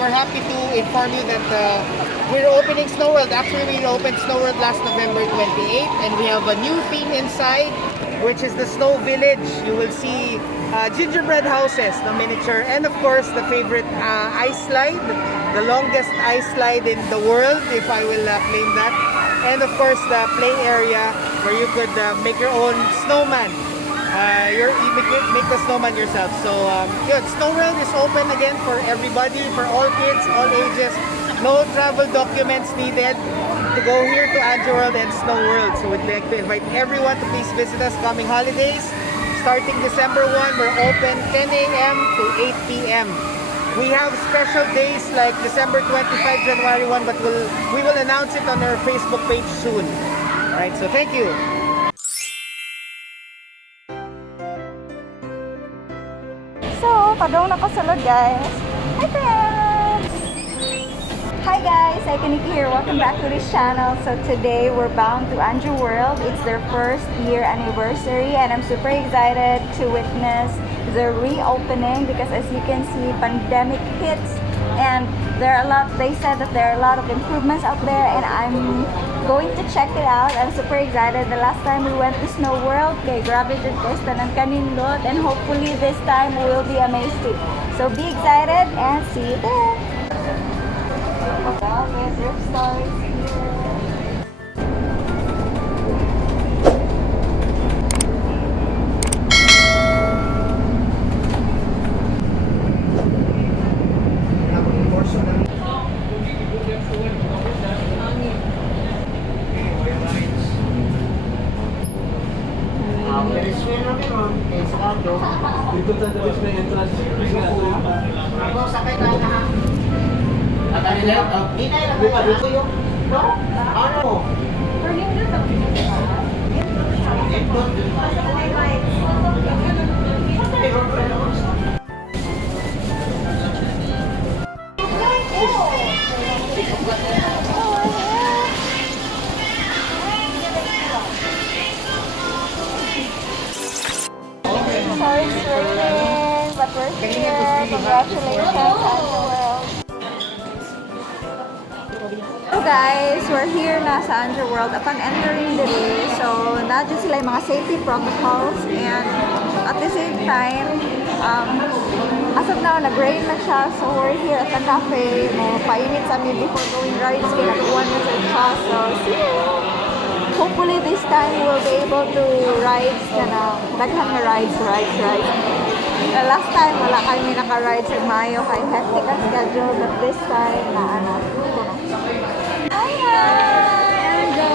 we're happy to inform you that we're opening Snow World. Actually, we opened Snow World last November 28th, and we have a new theme inside, which is the Snow Village. You will see gingerbread houses, the miniature, and of course the favorite ice slide, the longest ice slide in the world, if I will claim that. And of course the play area where you could make your own snowman. You make the snowman yourself. So good. Snow World is open again for everybody, for all kids, all ages. No travel documents needed to go here to Anjo World and Snow World. So we'd like to invite everyone to please visit us coming holidays. Starting December 1, we're open 10 a.m. to 8 p.m. We have special days like December 25, January 1, but we will announce it on our Facebook page soon. Alright, so thank you. So, padong na kasulod guys. Hi friends! Hi guys, Cykaniki here. Welcome back to this channel. So today we're bound to Anjo World. It's their first year anniversary and I'm super excited to witness the reopening because as you can see, pandemic hits and they said that there are a lot of improvements out there and I'm going to check it out. I'm super excited. The last time we went to Snow World, okay, grabe did guys, tanan kanindot, and hopefully this time we will be amazed too. So be excited and see you there. There's Rip Stars here. Dito sa dalis na entrance. Ako, sakay tayo na. At ano lang? Hindi na lang. Dito yung... No? Ano? Turning dito. Sorry it's raining, but we're here. Congratulations, Anjo World. So guys, we're here na sa Anjo World. Upon entering the day, so nandiyan sila yung mga safety protocols and at the same time, as of now, nag-rain na siya. So we're here at the cafe. Painit sa amin before going rides. Kaya nakuha na sa siya. So see you! Hopefully this time we'll be able to ride daghan na rides. The last time wala kami naka-ride sa Mayo kay hectic ang schedule, but this time na Hi! Anjo!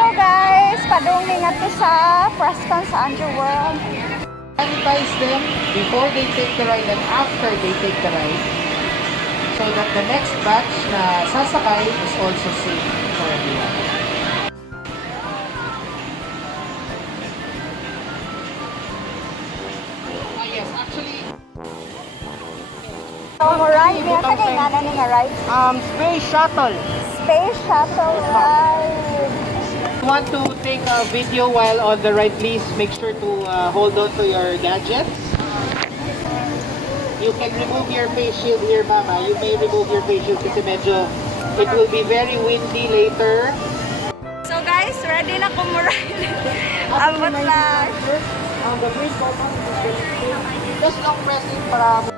So guys, padungin nga to sa press con sa Anjo World. Sanitize them before they take the ride and after they take the ride so that the next batch na sasakay is also safe for everyone. Yes, actually... So, ride, may kaya nga na nga ride? Space Shuttle. Space Shuttle ride. If you want to take a video while on the ride, please make sure to hold on to your gadgets. You can remove your face shield here, Mama. You may remove your face shield kasi medyo it will be very windy later. So guys, ready na kumuride. Abot na. The green button is just long pressing para...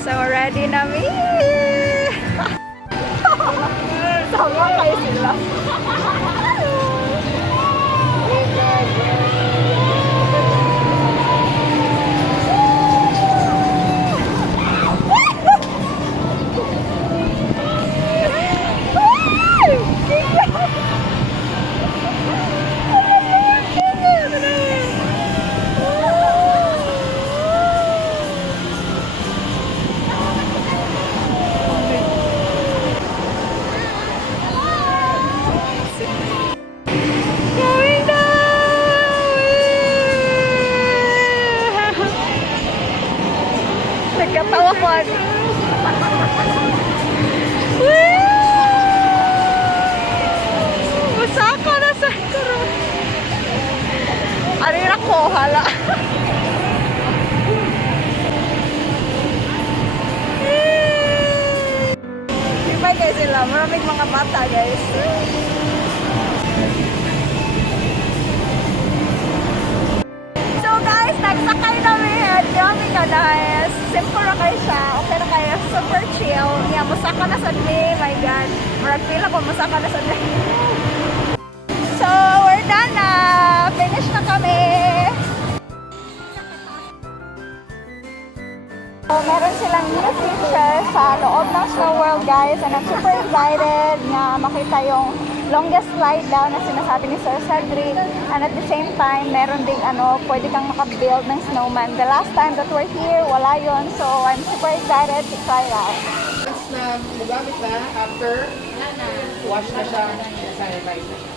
So ready na mi. Sama kayo sila. Katawa ko. Masaka na sa karon. Ari ra ko hala. Diba guys sila, maraming mga bata guys. So guys, nagsakay namin at yummy nga guys. Simple na kayo siya, okay na kayo, super chill. Yeah, masaka na sa day, my god. Marag feel ako, masaka na sa day. So, we're done na. Finish na kami. So, meron silang new feature sa loob ng Snow World, guys. And I'm super excited na makita yung longest slide daw na sinasabi ni Sir Cedric. And at the same time, meron ding pwede kang makabuild ng snowman. The last time that we're here, wala yon. So, I'm super excited to try that. Once na magamit na, after, wash na siya, sanitize na siya.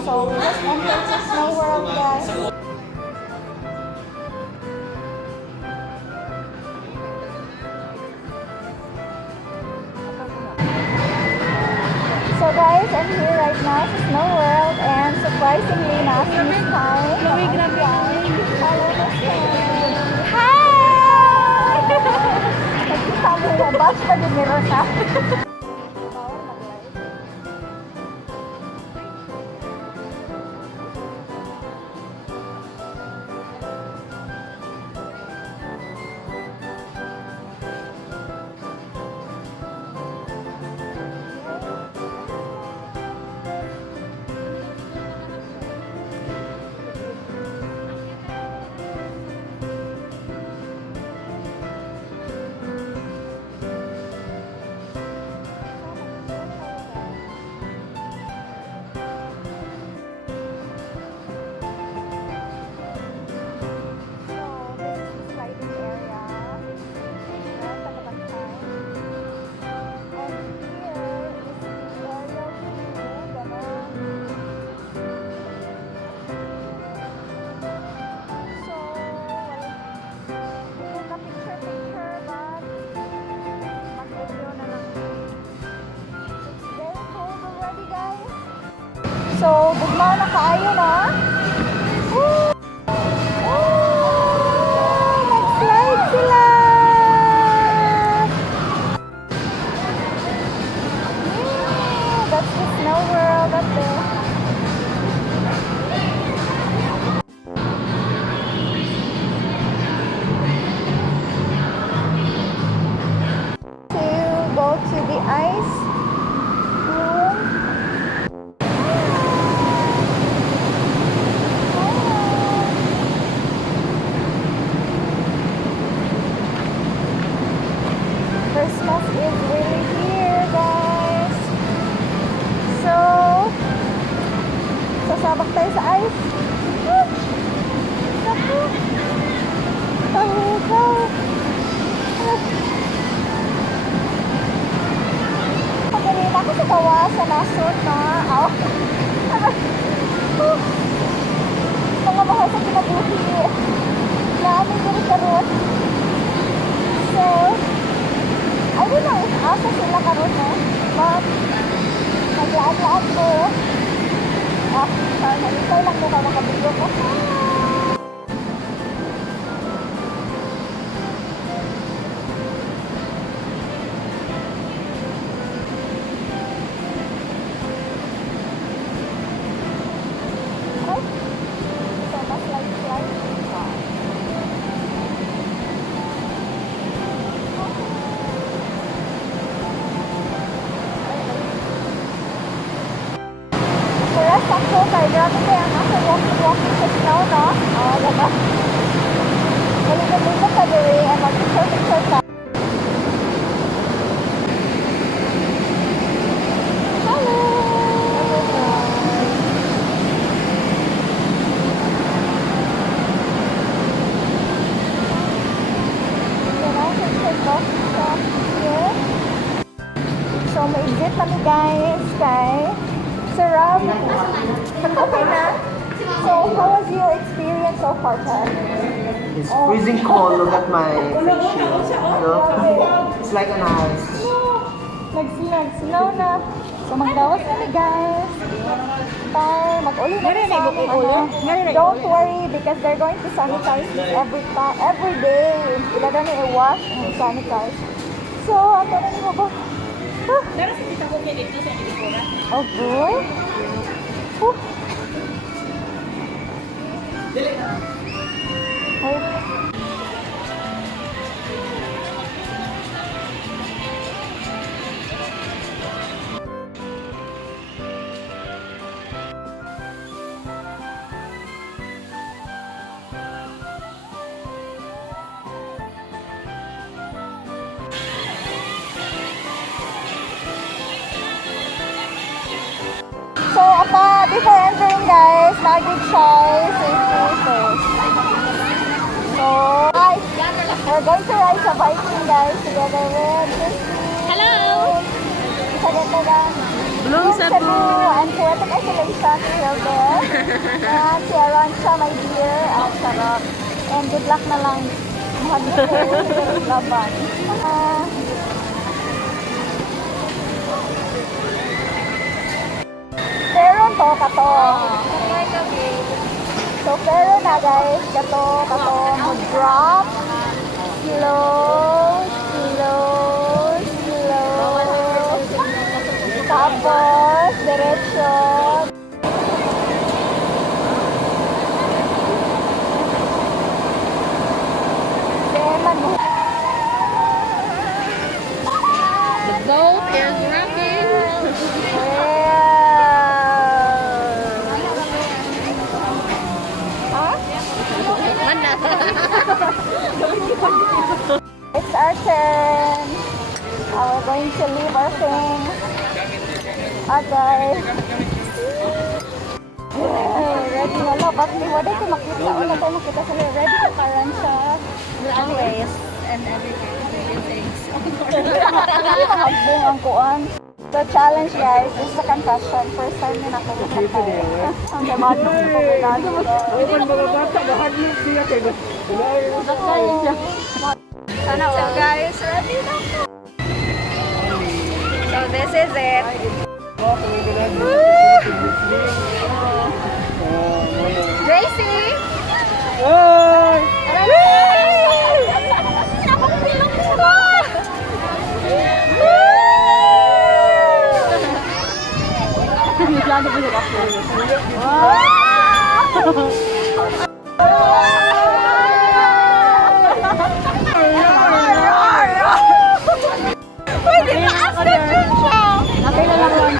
So, we just entered sa Snow World, guys. So guys, I'm here right now sa Snow World and surprisingly, nasa Miss Kai. Hello, Miss Kai. Hi! Nagkita mo na, bus pa din meron na. So, bugma na kaayo na. Woo! Oh, nag-slide sila! Yeah, that's the Snow World up there. To go to the ice room. Christmas is really here, guys. So, sasabak tayo sa ice. Naku! Tahugaw! Pagaling ako sa kawasan na suot na. Aw! Mga mahal sa kinabuhi. Namin din karoon. So, I don't know if asa sila karoon na, but naglaan-laan ko. Nalipay lang mo ka makabigyo ko. Ay, so mas like sakto kay grabe kaya nasa walking sa snow, no? Oo, diba? Maligat-ligat ka diri and mag-picture ka. Hello! So now, since we're walking from here, so ma-exit kami guys kay Sarab. Okay na. So, how was your experience so far, Chad? It's freezing cold. Look at my face shield. Look. It's like an ice. Nag-snow na. So, magdawas kami, guys. Bye. Mag-uli na sa amin. Don't worry because they're going to sanitize this every day. Ilagay na i-wash and sanitize. So, ano na nyo ba? Oh, boy. Oh. So, before entering, guys, luggage size, safety first. So, guys, we're going to ride sa Viking, guys, together with Christy. Hello! Bloom Cebu. And Creative Isolation, still there. And si Arancha, my dear, at sarap. And good luck na lang. Mahal mo po, laban. Pero to, kato. So, pero na guys, kato, mag-drop. Slow. Tapos, diretso. The boat is rocking. It's our turn. We're going to leave our things. Okay. Ready na lang. Bakit di wala tayo makita? Wala tayo makita sila. Ready ka karan siya. Always and everything. Nakahagdong ang kuan. So challenge guys, this is a confession. First time na ako makakay. Ang damado ko pinado. So guys, ready na po. So this is it. Gracie! Pwede taas na dyan siya! Okay na lang lang.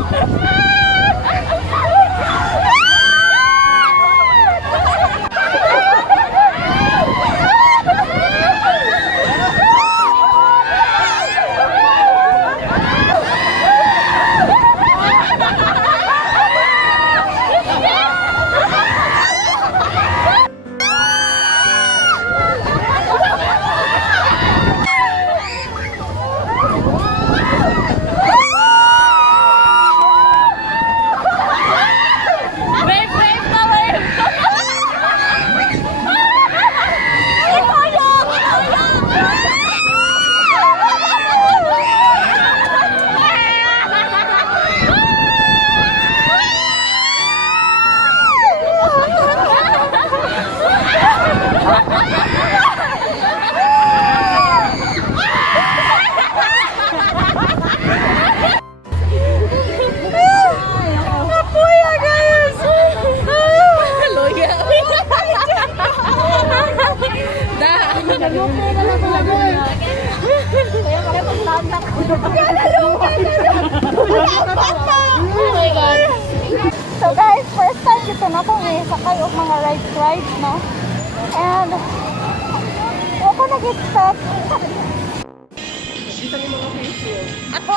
So guys, first time dito na akong sakay og mga rides, no? And ako nag-expect. Ako